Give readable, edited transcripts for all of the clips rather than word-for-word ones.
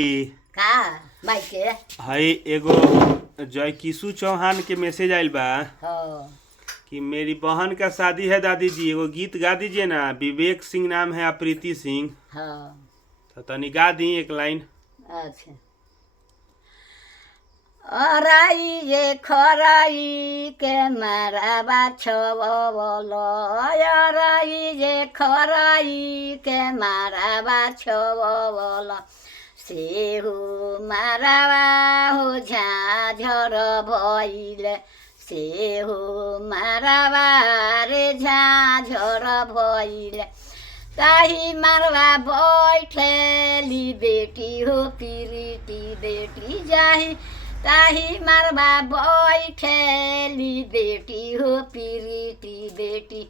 का भाई के हई एगो जय किशु चौहान के मैसेज आइल बा हो कि मेरी बहन का शादी है दादी जी, एगो गीत गा दीजिए ना। विवेक सिंह नाम है, प्रीति सिंह। हो तो तनी गा दी एक लाइन। अच्छा। अराई जे खराई के माराबा छवल, अराई जे खराई के माराबा छवल, सेहु माराबा हो झाझर भइले, सेहु माराबा रे झाझर भइले, ताही मारवा बैठेली बेटी हो पिरिटी बेटी जाही, ताही मारवा बैठेली बेटी हो पिरिटी बेटी,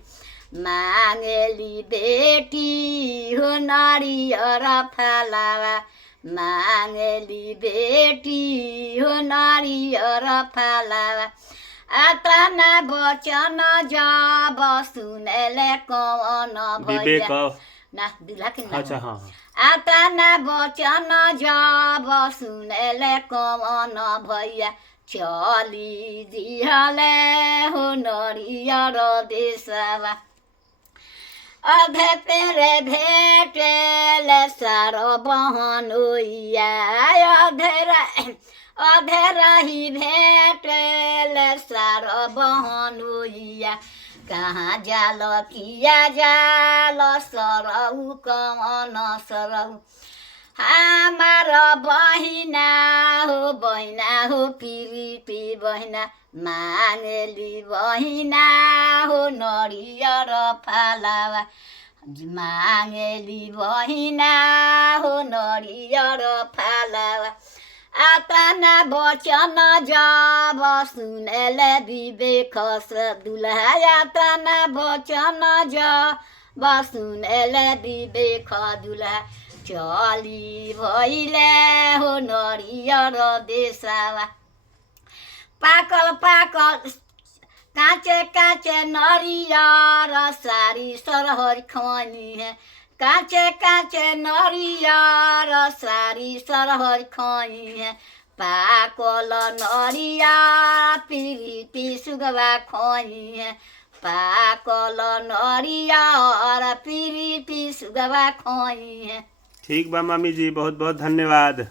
मांगेली बेटी हो नारियर फलावा, मांगेली बेटी हो नारियर फलावा, आतना बचन जब सुनेले कौन विवेक ना दुल्हा के नाम। अच्छा हाँ आतना बचन जब सुनेले कौन भैया, चली दिहले हो नरियर देशवा, अधे तेरे भेटेले सारो बहनोइया, अधे रही भेटेले सारो बहनोइया, कहाँ जाल किया जाल सरऊ कौन सरऊ, हमार बहिना हो पिरिटी बहिना, मांगली बहिना हो नरियर फलावा, मांगली बहिना हो नरियर फलावा, आतना बचन जब सुनेले विवेक दुल्हा, आतना बचन जब सुनेले विवेक दुल्हा, चली भइले हो नरियर देशवा, पाकल पाकल काचे काचे नरियर सारी सरहर खनी है, काचे काचे नरियर सारी सरहर खनी है, पाकल नरियर पिरिति सुगवा खनी है, पाकल नरियर पिरिति सुगवा खनी है। ठीक बा मामी जी, बहुत बहुत धन्यवाद।